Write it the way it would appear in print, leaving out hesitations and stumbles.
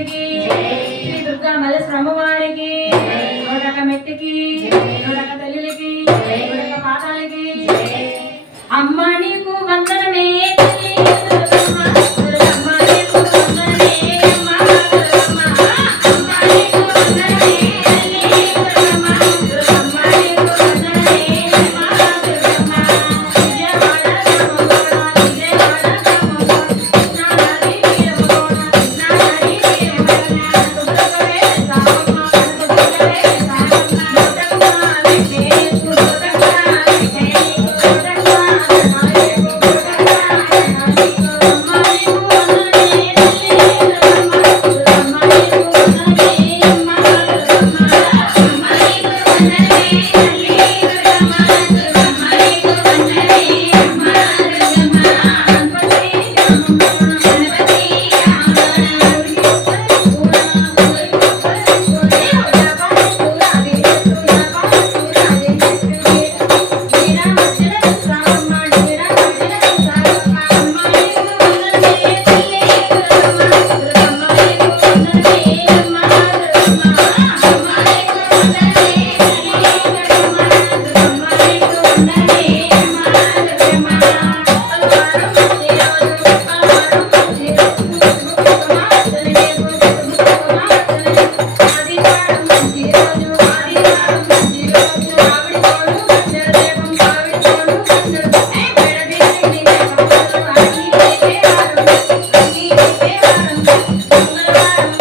మూర్తికి శ్రీ దుర్గా మల్లేశ్వరమ్మ వారికి నూటక మెట్టికి నూటక తల్లులకి నూటక పాదాలకి అమ్మ నీకు వందనమే తల్లి దుర్గమ్మ దుర్గమ్మ నీకు వందనమే అమ్మ దుర్గమ్మ అమ్మ నీకు వందనమే తల్లి దుర్గమ్మ దుర్గమ్మ నీకు వందనమే అమ్మ దుర్గమ్మ విజయవాడ రామగోడ విజయవాడ రామగోడ కృష్ణానది తీరమగోడ కృష్ణానది తీరమగోడ దుర్గవే సామమ్మ దుర్గవే సామమ్మ దుర్గమ్మ విజయ దుర్గమ్మ విజయ మంగళవారం